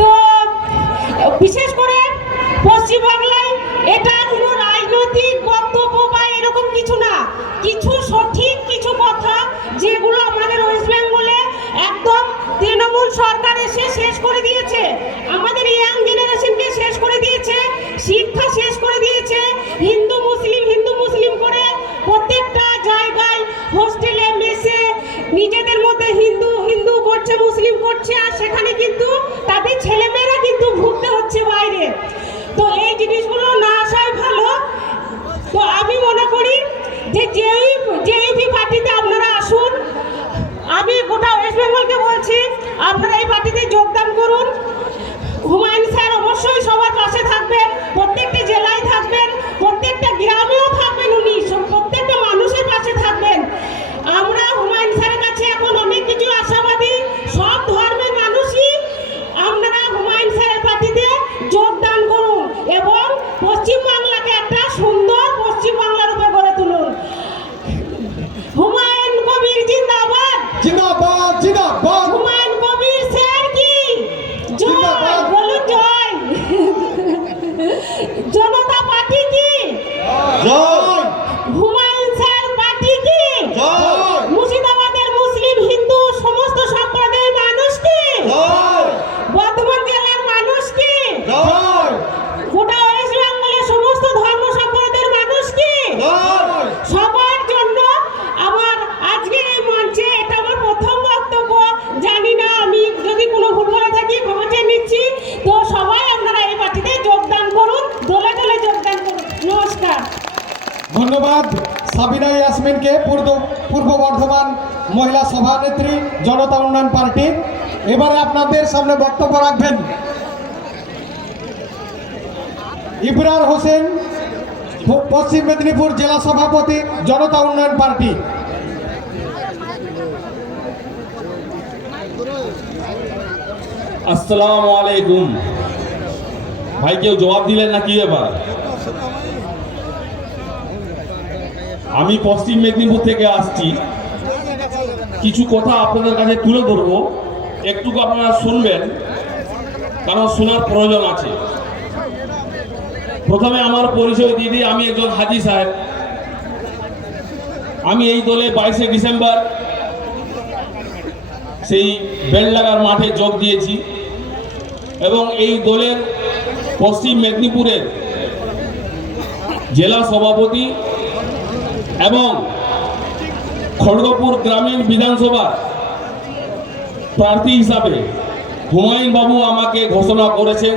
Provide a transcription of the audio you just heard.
তো বিশেষ করে পশ্চিমবাংলায় এটা কোনো রাজনৈতিক বক্তব্য বা এরকম কিছু না, কিছু সঠিক কিছু কথা যেগুলো আমাদের ওয়েস্ট বেঙ্গলে একদম তৃণমূল সরকার এসে শেষ করে দিয়েছে, আমাদের ইয়াং জেনারেশনকে শেষ করে দিয়েছে, শিক্ষা শেষ করে দিয়েছে। হিন্দু মুসলিম করে প্রত্যেকটা জায়গায় হোস্টেলে মেসে নিজেদের মধ্যে হিন্দু হিন্দু করছে, মুসলিম করছে, আর সেখানে কিন্তু তাদের ছেলেমেয়েরা কিন্তু ভুগতে হচ্ছে বাইরে। তো এই জিনিসগুলো না আসাই ভালো। তো আমি মনে করি যে জেইউপি পার্টিতে আপনারা আসুন। আমি গোটা ওয়েস্ট বেঙ্গলকে বলছি আপনারা এই পার্টিতে যোগদান করুন। হুমায়ুন স্যার অবশ্যই সবার পাশে থাকবেন, প্রত্যেকটা জেলায় থাকবেন, প্রত্যেকটা গ্রামেও থাকবেন, উনি প্রত্যেকটা মানুষের পাশে থাকবেন। আমরা হুমায়ুন স্যারের কাছে এখন অনেক কিছু আশাবাদী, সব ধর্মের মানুষই আপনারা হুমায়ুন স্যারের পার্টিতে যোগদান করুন এবং পশ্চিমবাংলাকে একটা সুন্দর পশ্চিমবাংলা রূপে গড়ে তুলুন। হুমায়ুন কবির জিন্দাবাদ, জিন্দাবাদ জিন্দাবাদ। হুমায়ুন কবির স্যার কি জয়, বলুন জয়। জনতা পার্টি কি জয়, হুমায়ুন স্যার পার্টি কি জয়, মুর্শিদাবাদের মুসলিম হিন্দু সমস্ত সম্প্রদায়ের মানুষ কি জয়, বর্ধমান জেলার মানুষ কি জয়, গোটা ওয়েস্ট বেঙ্গলের সমস্ত ধর্ম সম্প্রদায়ের মানুষ কি জয়। সবার জন্য আমার আজকের এই মঞ্চে এটা আমার প্রথম বক্তব্য। জানি না আমি যদি কোনো ভুল বলে থাকি ক্ষমা চেয়ে নিচ্ছি। তো সবাই আপনারা এই পার্টিতে যোগদান করুন, দলে দলে যোগদান করুন। নমস্কার। ধন্যবাদ সাবিনা ইয়াসমিনকে, পূর্ব বর্ধমান মহিলা সভানেত্রী, জনতা উন্নয়ন পার্টি। এবারে আপনাদের সামনে বক্তব্য রাখবেন ইবরার হোসেন, পশ্চিম মেদিনীপুর জেলা সভাপতি, জনতা উন্নয়ন পার্টি। আসসালামু আলাইকুম। ভাই কেউ জবাব দিলেন না, কি ব্যাপার? আমি পশ্চিম মেদিনীপুর থেকে আসছি, কিছু কথা আপনাদের কাছে তুলে ধরবো, একটুকু আপনারা শুনবেন, কারণ শোনার প্রয়োজন আছে। প্রথমে আমার পরিচয় দিয়ে দিই, আমি একজন হাজি সাহেব। আমি এই দলে 22শে ডিসেম্বর সেই বেলডাঙ্গার মাঠে যোগ দিয়েছি এবং এই দলের পশ্চিম মেদিনীপুরের জেলা সভাপতি এবং খড়গপুর গ্রামীণ বিধানসভা প্রার্থী হিসাবে হুমায়ুন বাবু আমাকে ঘোষণা করেছেন।